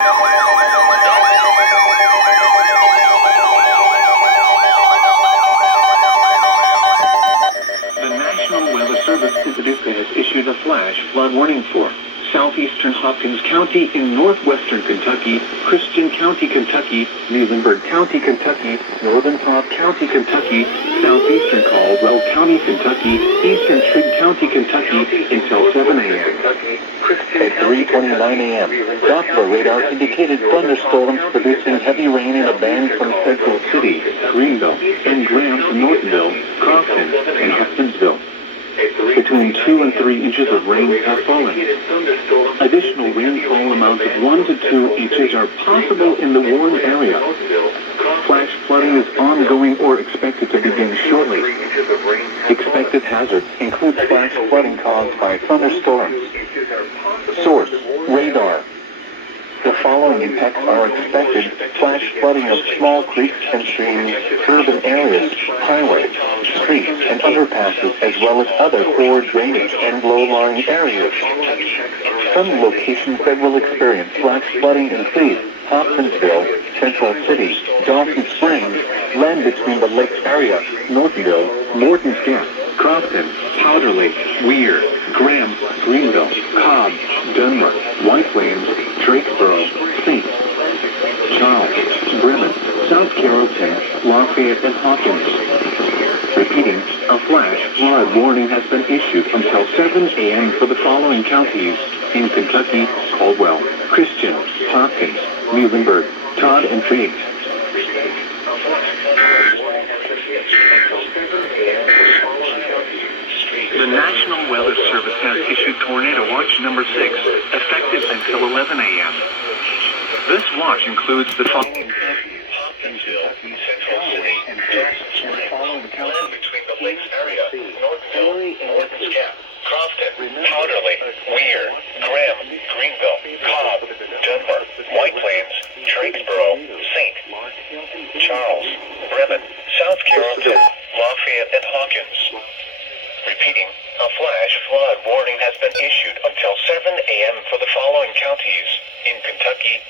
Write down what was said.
The National Weather Service has issued a flash flood warning for southeastern Hopkins County in northwestern Kentucky, Christian County, Kentucky, Muhlenberg County, Kentucky, northern Cobb County, Kentucky, southeastern Caldwell County, Kentucky, eastern Trigg County, Kentucky, until 7 a.m. At 3:29 a.m., Doppler radar indicated thunderstorms producing heavy rain in a band from Central City, Greenville, and Graham to Northville, Crofton, and Hopkinsville. Between 2 and 3 inches of rain have fallen. Additional rainfall amounts of 1 to 2 inches are possible in the Warren area. Flash flooding is ongoing or expected to begin shortly. Expected hazards include flash flooding caused by thunderstorms. Source: radar. The following impacts are expected: flash flooding of small creeks and streams, urban areas, highways, streets, and underpasses, as well as other poor drainage and low-lying areas. Some locations that will experience flash flooding include Hopkinsville, Central City, Dawson Springs, land between the lakes area, Northville, Morton's Gap, Crofton, Powder Lake, Weir, Graham, Greenville, Cobb, Dunmore, White Plains, Drakesboro, St. Charles, Bremen, South Carrollton, Lafayette, and Hawkins. Repeating, a flash flood warning has been issued until 7 a.m. for the following counties: in Kentucky, Caldwell, Christian, Hopkins, Muhlenberg, Todd, and Trigg. The National Weather Service has issued Tornado Watch number 6, effective until 11 a.m. This watch includes the following counties: Hopkinsville, Central City, and following counties between the lakes area, Northville, Morton's Gap, Crofton, Powder Lake, Weir, Graham, Greenville, Cobb, Dunmore, White Plains, Drakesboro, St. Charles, Bremen, South Carrollton, Lafayette, and Hawkins. Repeating, a flash flood warning has been issued until 7 a.m. for the following counties: in Kentucky,